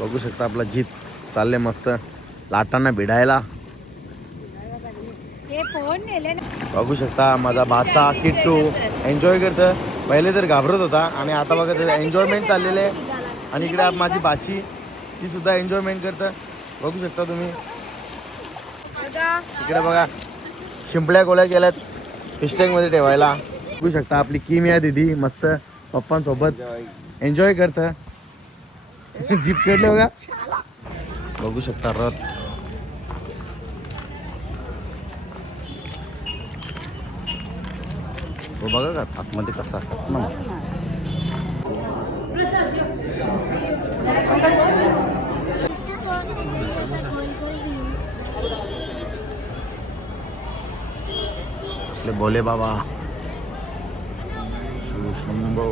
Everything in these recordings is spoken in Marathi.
बघू शकता आपला जीत चालले मस्त लाटांना भिडायला. बघू शकता माझा भाचा किट्टू एन्जॉय करतं पहिले तर घाबरत होता आणि आता बघा त्याचं एन्जॉयमेंट चाललेलं आहे. आणि इकडे आप- माझी बाची ती सुद्धा एन्जॉयमेंट करतं. बघू शकता तुम्ही. इकडे बघा. शिंपड्या गोळ्या केल्यात. फिस्टँगमध्ये ठेवायला. बघू शकता आपली किमिया दिदी मस्त पप्पांसोबत. एन्जॉय करतं. जीप खेळले बघा बघू शकता रथ हो बघा का आतमध्ये कसा कसला आपले Bhole Baba Shiv Shambho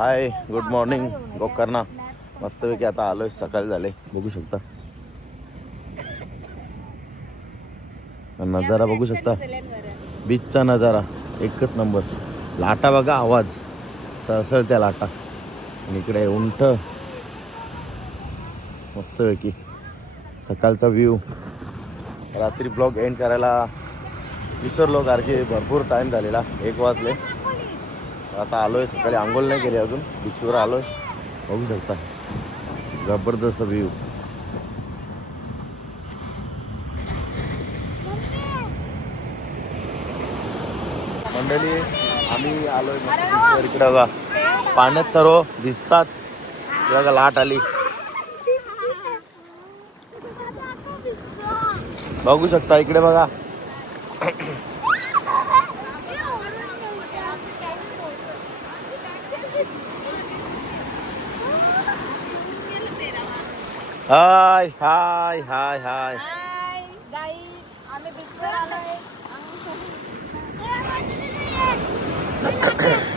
hi good morning Gokarna मस्तपैकी आता आलोय सकाळी झाले. बघू शकता. नजारा बघू शकता. बीचचा नजारा एकच नंबर लाटा बघा आवाज. सळसळत्या लाटा. आणि इकडे उंट. मस्तपैकी. सकाळचा व्ह्यू रात्री ब्लॉग एंड करायला विसरलो कारण की भरपूर टाईम झालेला. एक वाजले. आता आलोय सकाळी आंघोळ नाही केली अजून. बीचवर आलोय. बघू शकता. जबरदस्त व्ह्यू मंडळी आम्ही आलोय मस्त इकडे बघा. पाण्यात सर्व दिसतात. बघा लाट आली. बघू शकता इकडे बघा. हाय हाय हाय हाय हाय गाईज आम्ही बीचवर आलोय बस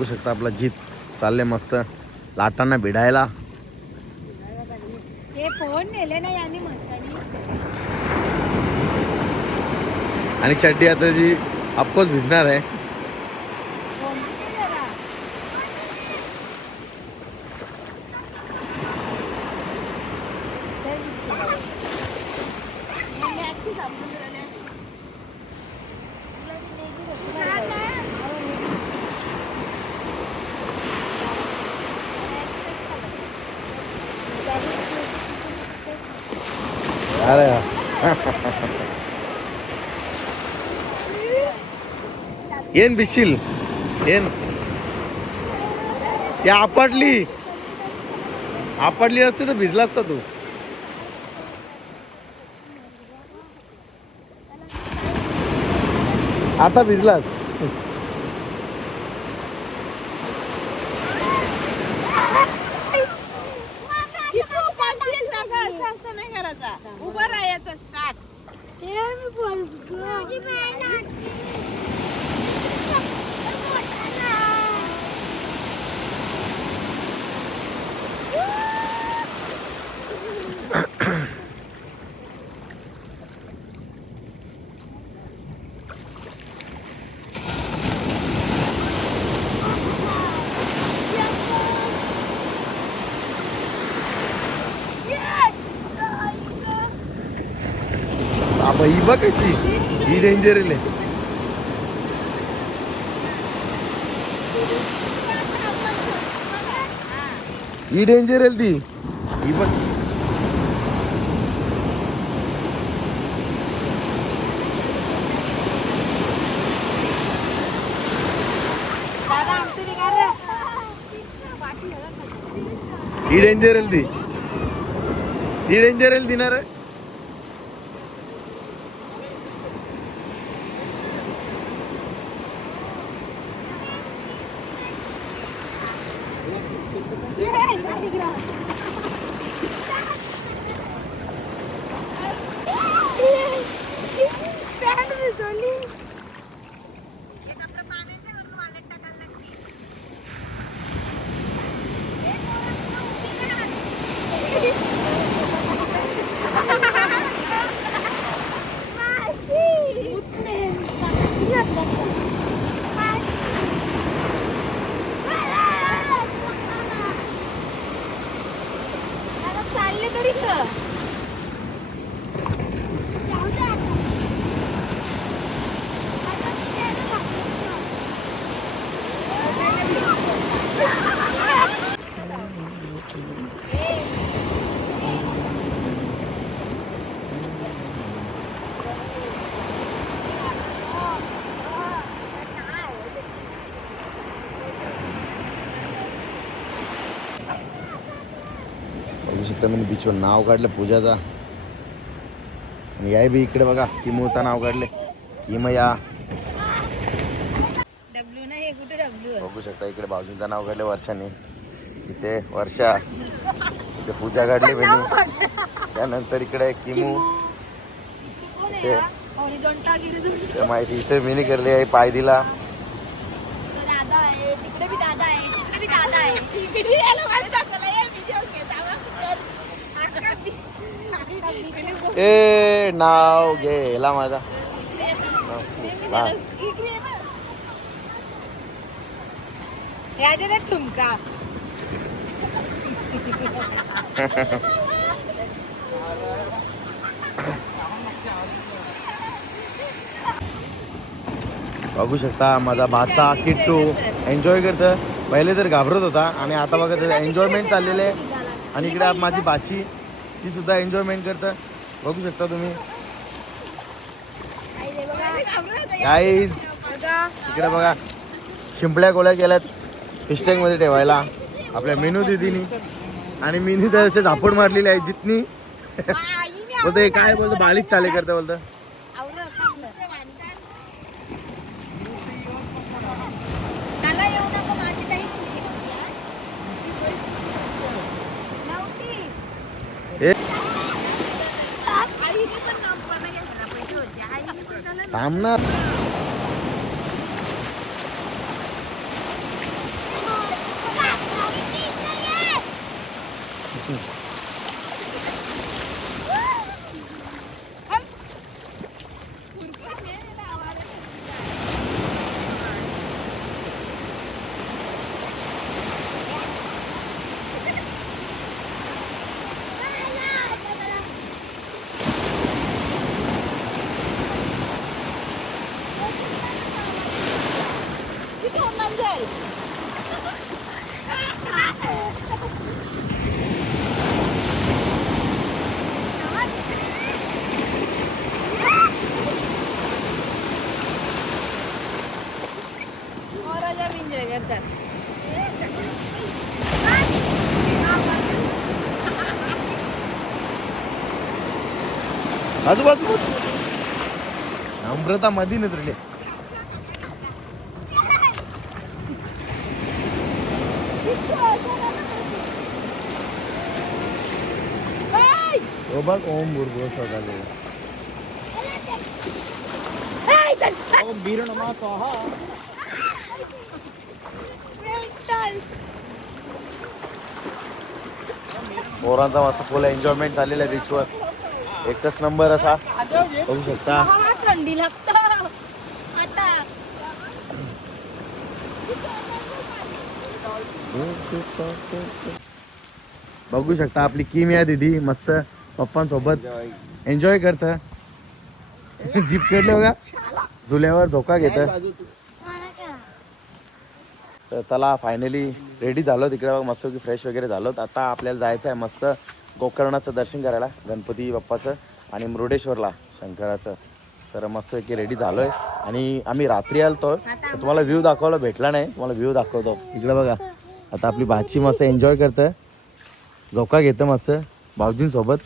बघू शकता आपला जीत चालले मस्त. लाटांना भिडायला. आणि चड्डी आता जी ऑफकोर्स भिजणार आहे फोन किती जरा अरे ಏನ್ ಬಿಸಿಲ್ ಏನ್ या आपटली आपटली असते तर भिजला असता तू आता भिजलास बघ कशी ही डेंजर आहे ही डेंजर आहे ती ही बघ दादा आमचं निघाल ही डेंजर आहे ती ही डेंजर आहे ती ना रे बघू शकता मी बीचवर नाव काढलं पूजाचा. आणि याय बी इकडे बघा किमूचं नाव काढले हे कुठे डब्ल्यू बघू शकता इकडे भाऊजींचं नाव काढले वर्षाने. इथे वर्षा. इथे पूजा काढली बहिणी. त्यानंतर इकडे किमू. ते माहिती इथे मिनी करली आहे पाय दिला दादा आहे तिकडे बी दादा आहे तिकडे बी दादा आहे व्हिडिओ यायला माझ्या दादाला ये व्हिडिओ घे जावा कुठं. ए नाव गेला माझा हा. बघ. ठुमका शकता माझा भाचा किट्टू एन्जॉय करतं पहिले तर घाबरत होता आणि आता बघा त्याचं एन्जॉयमेंट चाललेलं आहे आणि इकडे माझी बाची ती सुद्धा एन्जॉयमेंट करतं बघू शकता तुम्ही. गाईज इकडे बघा. शिंपल्या गोळ्या केल्यात मध्ये ठेवायला. आपल्या मेनू दिदीनी. आणि मिनी त्याचे झापड मारलेली आहे जितनी. बोलतो हे काय बोलतो बालीच चाले करतं बोलतं त्याला आईने आजूबाजू अमृता मधी नजरले ओ बघ ओम बुरबुर सगळे मोरांचा वाचा फुल एन्जॉयमेंट झालेला आहे बीचवर एकच नंबर असा. बघू शकता. थंडी लागत. आता. बघू शकता आपली किमिया दिदी मस्त पप्पांसोबत एन्जॉय करत. जीप कडले बघा. झुल्यावर झोका घेत. तर चला फायनली रेडी झालो. तिकडे बघ मस्त फ्रेश वगैरे झालो आता आपल्याला जायचं आहे मस्त गोकर्णाचं दर्शन करायला गणपती बाप्पाचं आणि मुरुडेश्वरला शंकराचं. तर मस्त की रेडी झालोय. आणि आम्ही रात्री आलतो तर तुम्हाला व्ह्यू दाखवायला भेटला नाही. तुम्हाला व्ह्यू दाखवतो. इकडे बघा. आता आपली भाची मस्त एन्जॉय करतं. झोका घेतं मस्त. भाऊजींसोबत.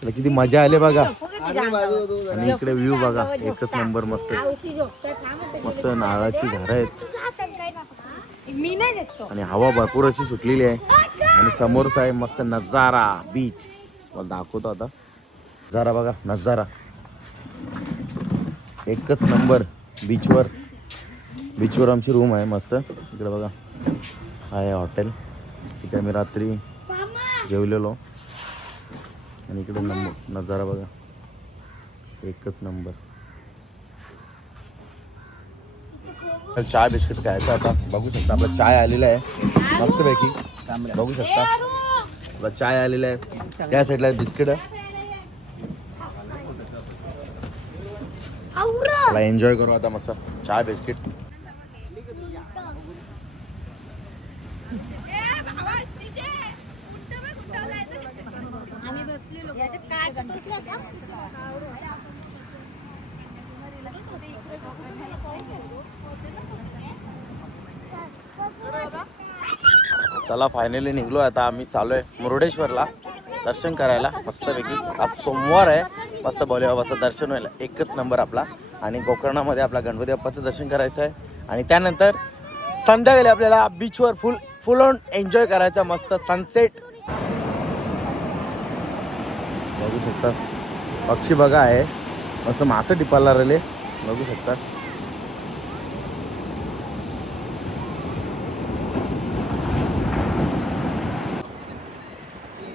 त्याला किती मजा आली बघा. आणि इकडे व्ह्यू बघा. एकच नंबर मस्त. मस्त नारळाची झाडं आहेत. मी नाही देतो आणि हवा भरपूर अशी सुटलेली आहे. आणि समोरचा आहे मस्त नजारा बीच मला दाखवतो आता. नजारा बघा नजारा. एकच नंबर बीचवर बीचवर आमची रूम आहे मस्त. इकडे बघा. आहे हॉटेल इथे आम्ही रात्री जेवलेलो. आणि इकडे नंबर नजारा बघा. एकच नंबर तर चहा बिस्किट खायचं आता. बघू शकता आपला चाय आलेला आहे. मस्तपैकी. बघू शकता. आपला चाय आलेला आहे. त्या साईडला बिस्किट एन्जॉय करू आता मस्त. चहा बिस्किट आम्ही बसलेलो याच्यात काय चला फायनली निघलो आता आम्ही चालू आहे मुरुडेश्वरला दर्शन करायला. मस्तपैकी. आज सोमवार आहे. मस्त भोलेबाबाचं दर्शन व्हायला एकच नंबर आपला. आणि गोकर्णामध्ये आपला गणपती बाप्पाचं दर्शन करायचं आहे. आणि त्यानंतर संध्याकाळी आपल्याला बीचवर फुल फुल ऑन एन्जॉय करायचं मस्त सनसेट बघू शकता. पक्षी बघा आहे. मस्त मासे टिपायला राहिले बघू शकता.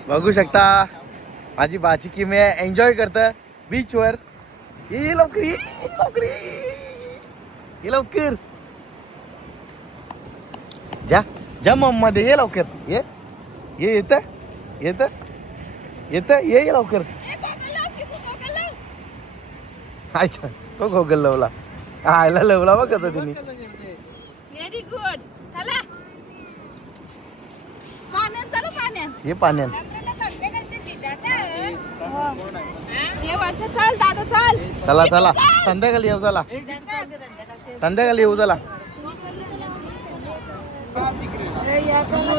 बघू शकता. माझी बाची किमी एन्जॉय करत. बीचवर ये लवकर ये लवकर. ये. लवकर. जा. जा मममध्ये ये लवकर. ये. ये येत येत. येत. ये ये लवकर. अच्छा तो गोगल लवला. आयला लवला बघ कसा तिने. व्हेरी गुड चला. पाण्यात चालू पाण्यात. हे पाण्यात. चाल दादा चाल. चला चला. संध्याकाळी येऊ चला. संध्याकाळी येऊ चला.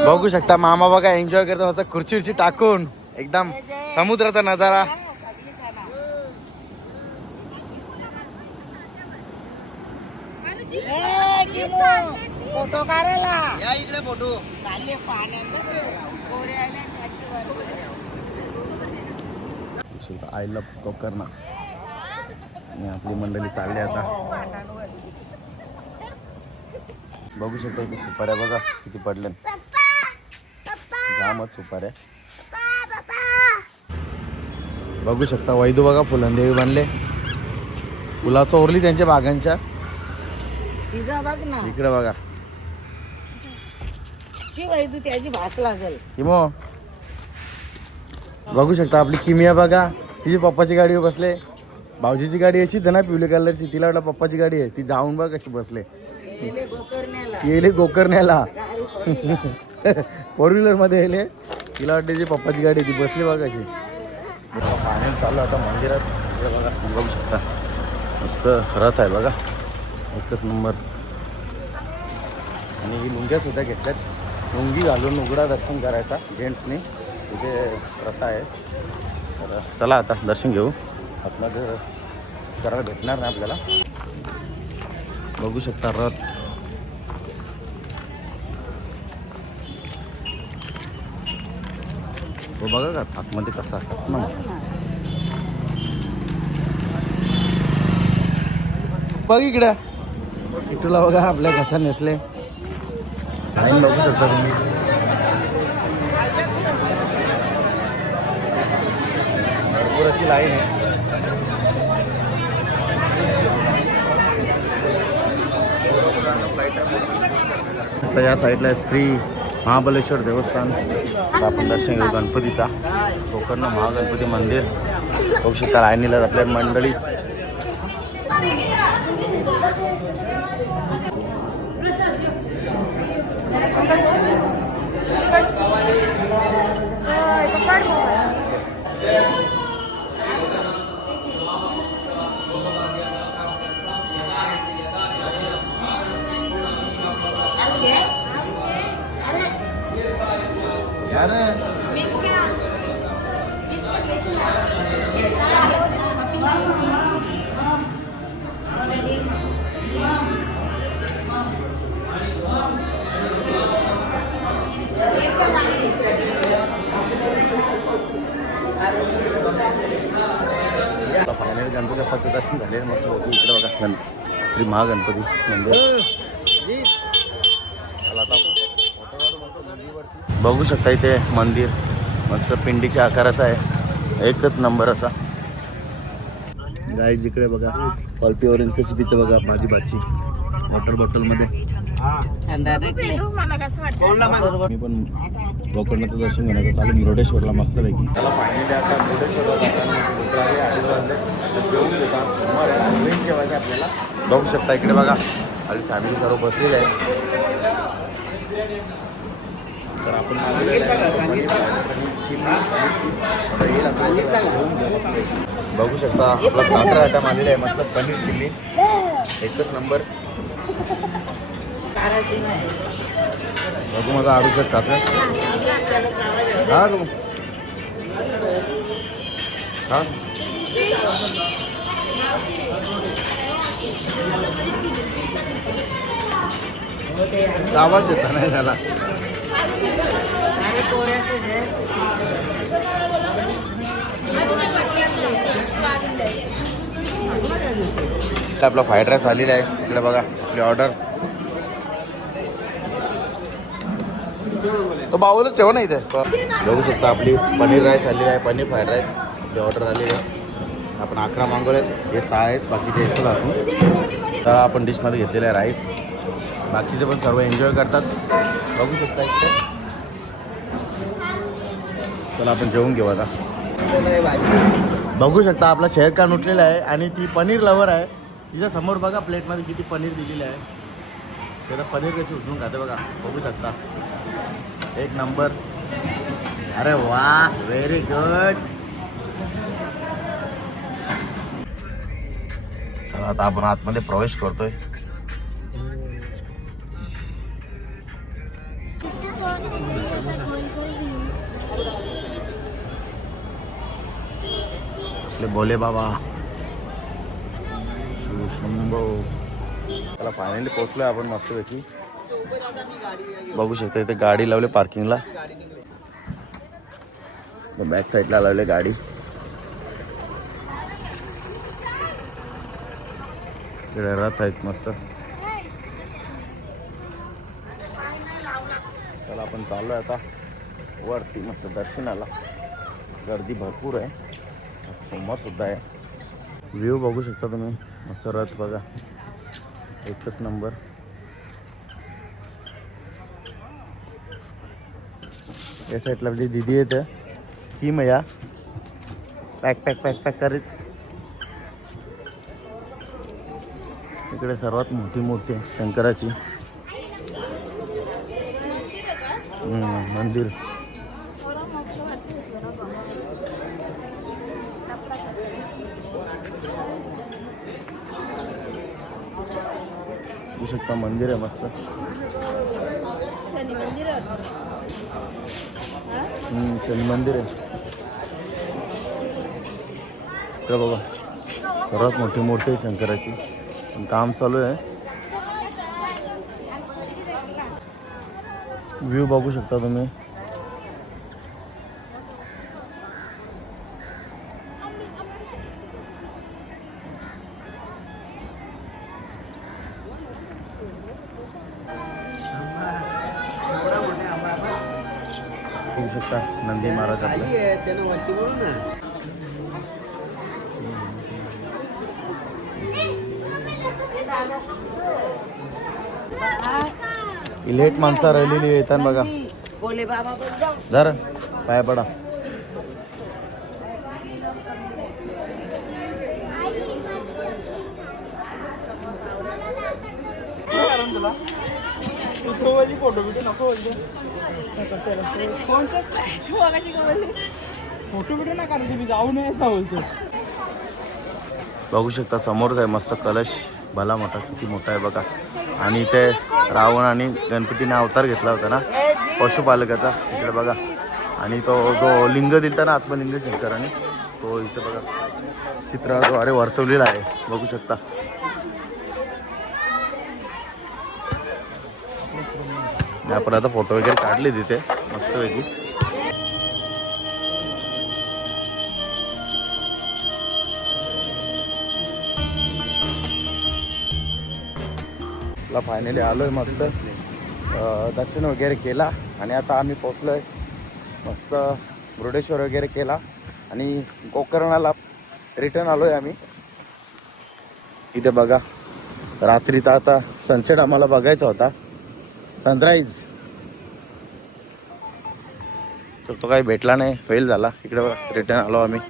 बघू शकता मामा बघा एन्जॉय करतो मस्त खुर्ची उर्ची टाकून. एकदम समुद्राचा नजारा. फोटो काढायला. या इकडे फोटो. चालले आय लव्ह कोकर्णा. आणि आपली मंडळी चालली आता. बघू शकता इथे सुपाऱ्या बघा किती पडले जामच सुपाऱ्या. बघू शकता वैदू बघा फुलंदेवी बांधले फुलाचं ओरली त्यांच्या बागांच्या. इकडे बघा. त्याची भास लागल. बघू शकता आपली किमिया बघा. तिची पप्पाची गाडीवर बसले. भाऊजीची गाडी अशीच आहे ना पिवली कलरची तिला वाटलं पप्पाची गाडी आहे. ती जाऊन बघ कशी बसले. गेले गोकर्ण्याला. गोकर्ण्याला फोर व्हीलरमध्ये येले. तिला वाटते जी पप्पाची गाडी आहे, ती बसली बघ अशी. फायनल चालू आता मंदिरात. बघा बघू शकता. मस्त रथ आहे बघा. एकच नंबर. आणि ही लुंग्या सुद्धा घेतल्यात. लुंगी घालून उघडा दर्शन करायचा जेंट्सनी तिथे रथ आहे. तर चला आता दर्शन घेऊ. आपल्याला करायला भेटणार नाही आपल्याला. बघू शकता रथ. हो बघा का आतमध्ये कसा कसं ना बघ इकडं. इटूला बघा आपल्या कसा नेसले. बघू शकता तुम्ही. भरपूर अशी लाईन आहे. आता या साईडला श्री महाबलेश्वर देवस्थान. आपण दर्शन घेऊ गणपतीचा. कोकण महागणपती मंदिर. बघू शकता लाईनीला आपल्या मंडळी दर्शन झाले मस्त होती इकडे बघा गण श्री महागणपती मंदिर. चला आता बघू शकता इथे मंदिर. मस्त पिंडीच्या आकाराचा आहे. एकच नंबर असा. गाईज इकडे बघा कॉल्पी ऑरेंज कशी पिते बघा माझी भाची वॉटर बॉटलमध्ये मला मी पण गोकर्णाचं दर्शन घेण्याचं चालू मुरुडेश्वरला मस्तपैकी. त्याला पाणी द्या मुरुडेश्वरला जाताना तर जेवून घेतात सोमवार आहे जेवायचं आपल्याला बघू शकता इकडे बघा. आणि फॅमिली सर्व बसलेले आहे तर आपण पनीर, पनीर चिली, बघू शकता आपला काकरा आटा आलेला आहे. मस्त पनीर चिल्ली. एकच नंबर. बघू माझा आडू शकता का हा. हां. आवाज येता नाही त्याला आपला फ्राईड राईस आलेला आहे. इकडे बघा आपली ऑर्डर तो बावलं जेवण हो नाही इथे. बघू शकता आपली पनीर राईस आलेली आहे पनीर फ्राईड राईस ऑर्डर आलेली आहे. आपण अकरा मागवले आहेत हे सहा आहेत बाकीचे येतो आपण तर आपण डिशमध्ये घेतलेलं आहे राईस. बाकीचे पण सर्व एन्जॉय करतात. बघू शकता चला आपण जेवून घेऊ आता. बघू शकता आपला शेअर कान उठलेला आहे आणि ती पनीर लवर आहे. तिच्या समोर बघा प्लेटमध्ये किती पनीर दिलेलं आहे. त्याला पनीर कशी उठून खाते बघा. बघू शकता. एक नंबर. अरे वा व्हेरी गुड चला आता आपण आतमध्ये प्रवेश करतोय. आपले बोले बाबा. त्याला फायनली पोचलोय आपण मस्तपैकी. बघू शकता इथे गाडी लावली पार्किंगला बॅक साईडला लावले गाडी. इकडे रथ आहेत मस्त. चला आपण चाललोय आता वरती मस्त दर्शनाला. गर्दी भरपूर आहे. आज सोमवार सुद्धा आहे. व्ह्यू बघू शकता तुम्ही. मस्त रथ बघा. एकच नंबर या साईडला आपली दिदी येत. ती मया. पॅक पॅक पॅक पॅक करीत. इकडे सर्वात मोठी मूर्ती आहे शंकराची. मंदिर. बघू शकता मंदिर आहे मस्त. शनी मंदिर आहे. का बाबा बघा सर्वात मोठी मूर्ती आहे शंकराची. पण काम चालू आहे. व्ह्यू बघू शकता तुम्ही. शकता नंदी महाराज आपलं. इलेट माणसं राहिलेली येतात बघा बोले बाबा बघ. जर पाय पडा. फोटो बिटो ना काढायचे मी जाऊ नये बोलतो बघू शकता समोरच आहे मस्त कलश. भला मोठा किती मोठा आहे बघा. आणि इथे रावण आणि गणपतीने अवतार घेतला होता ना पशुपालकाचा इकडे बघा. आणि तो जो लिंग दिलता ना आत्मलिंग शंकराने तो इथे बघा. चित्राद्वारे वर्तवलेला आहे बघू शकता. आपण आता फोटो वगैरे काढले तिथे मस्तपैकी. ला फायनली आलो आहे मस्त दर्शन वगैरे केला आणि आता आम्ही पोचलो आहे मस्त मुरुडेश्वर वगैरे केला आणि गोकर्णाला रिटर्न आलो आहे आम्ही. इथे बघा रात्रीचा आता सनसेट आम्हाला बघायचा होता. सनराईज तर तो काही भेटला नाही फेल झाला. इकडे बघा रिटर्न आलो आम्ही.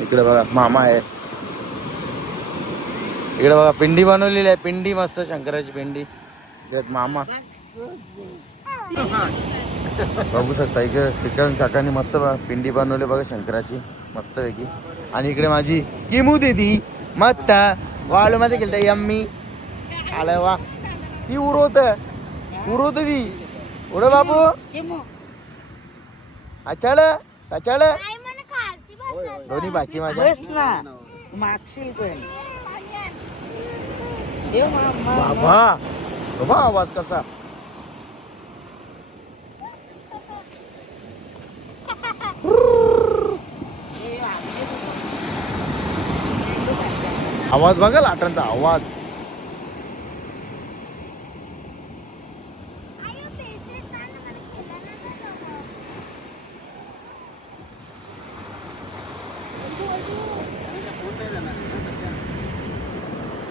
इकडे बघा मामा आहे. इकडे बघा पिंडी बनवलेली आहे. पिंडी मस्त शंकराची पिंडी. इकडे मामा. बघू शकता इकडे श्रीकांत काकांनी मस्त पिंडी बनवली बघा शंकराची मस्त पैकी आणि इकडे माझी किमू दिदी मस्त वाळू मध्ये गेलता यम्मी. आलं वा. ती उरवत. उरवत ती. उडे बाबू अचाळ अचाळ दोन्ही बाकी माझ्या. बस ना. मागशील पण. देव मा- मा- मा- बाबा बाबा आवाज कसा? आवाज बघा लाटांचा आवाज.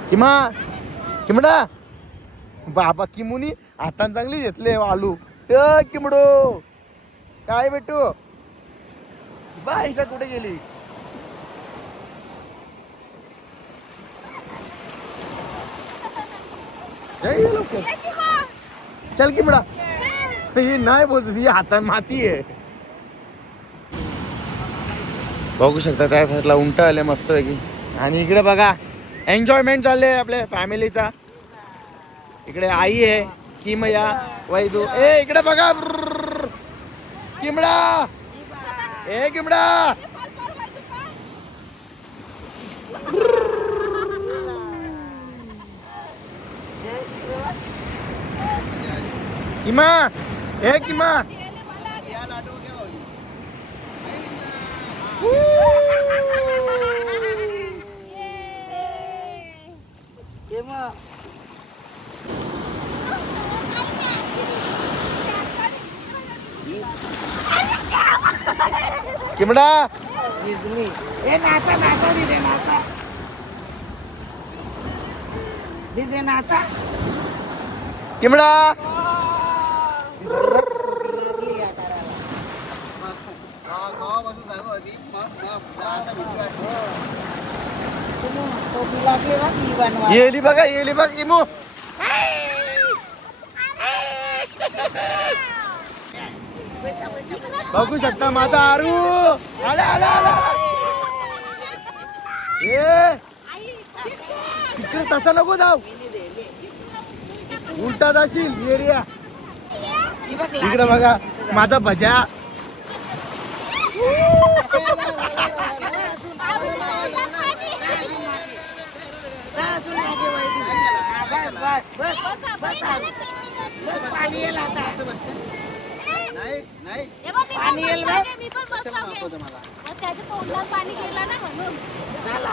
किमा किमडा? बाबा किमुनी? हातान चांगली घेतले आलू. अ किमडो! काय भेटू बाईला कुठे गेली? काय गेलं लवकर? चल किमडा. ही नाही बोलत ही हातात माती आहे. बघू शकता त्या साईडला उंट आले मस्त आणि इकडे बघा. एन्जॉयमेंट चालले आपल्या फॅमिलीचा. इकडे आई आहे किमया वैदू. ए इकडे बघा. किमडा ए किमडा किमा. ए किमा. किमडा? ए नाचा नाचा दिदे नाचा. दिदे नाचा. किमडा? गावापासून येली बघा येली बघ इमो. बघू शकता माझा आरू. आला आला आला. ए तिकडे तसा नको जाऊ. उलटा जाशील एरिया इकडे बघा माझा भजा. अजून मागे वळली. हा, बस बस. बस बस आरू. बस पाणी येईल आता पाणी येईल बघ. पाणी गेला ना म्हणून. झाला.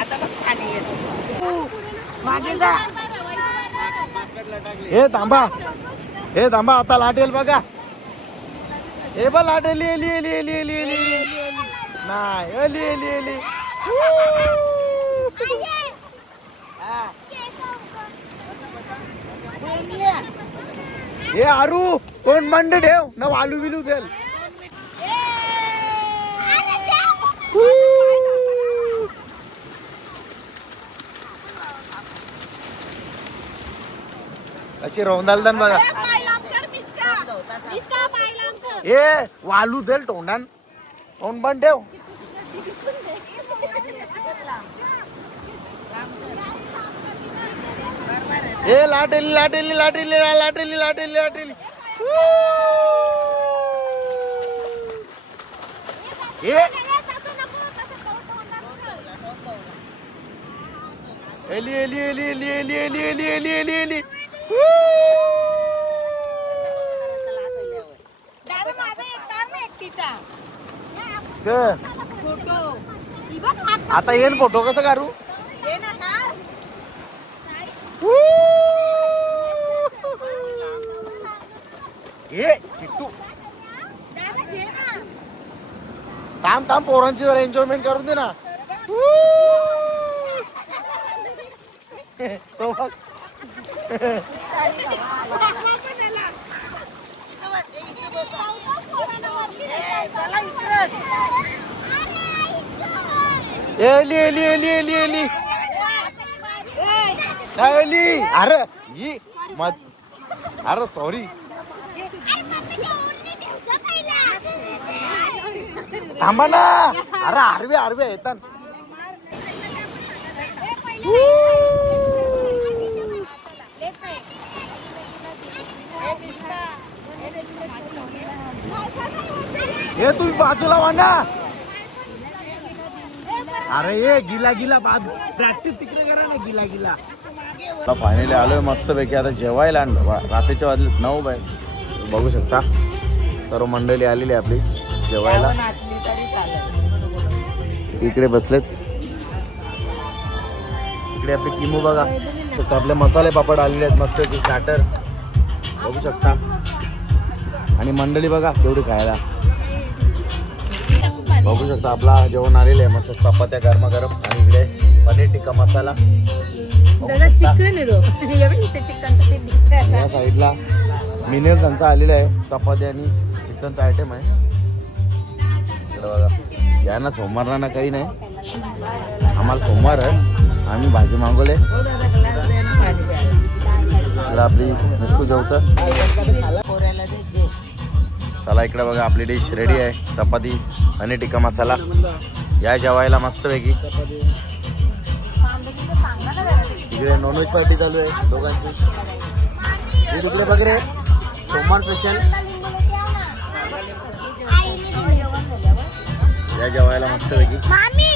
आता बघ पाणी येईल. तू मागे जा. हे थांबा. हे थांबा आता लाटेल बघा. हे बघ लाटेल एली एली एली एली एली नाही एली एली एली हे आरू कोण मंड ठेव. न आलू बिलू देल अशी रोंदालदान बघा. हे वालू जेल तोंडान. तोंड पण ठेव. ए लाटेली लाटेली लाटेली लाटेली लाटेली लाटेली. एली एली एली एली एली एली एली एली एली एली. आता येईन फोटो कसं काढू. ए किट्टू थांब थांब पोरांची जरा एन्जॉयमेंट करून दे ना तो बघ एली एली एली एली एली एली अरे ही मत अरे सॉरी थांबा ना. अरे आरवे आरवे येतात. हे तुम्ही बाजूला वाना. अरे ये गिला गिला बाद. प्रॅक्टिस तिकडे करा ना गिला गिला फायनली आलोय मस्त पैकी आता जेवायला आणि बाबा रात्रीच्या वाजले नऊ बाय बघू शकता. सर्व मंडळी आलेली आहे आपली. जेवायला. इकडे बसलेत. इकडे आपली किमू बघा. फक्त आपले मसाले पापड आलेले आहेत. मस्त की स्टार्टर बघू शकता. आणि मंडळी बघा केवढी खायला. बघू शकता आपला जेवण आलेलं आहे. मस्त चपात्या गरमा गरम आणि इकडे पनीर टिक्का मसाला. चिकन आहे तो. चिकन या साईडला मिनरल त्यांचा आलेला आहे. चपाती आणि चिकनचा आयटम आहे. इकडे बघा या ना सोमवारला ना काही नाही. आम्हाला सोमवार आहे. आम्ही भाजी मागवले इकडे आपली नुसतं जेवतं. चला इकडे बघा आपली डिश रेडी आहे. चपाती आणि टिक्का मसाला. या जेवायला मस्तपैकी. इकडे नॉनव्हेज पार्टी चालू आहे दोघांची. तिकडे बघ रे सोमवार स्पेशल या जेवायला मस्तपैकी मामी!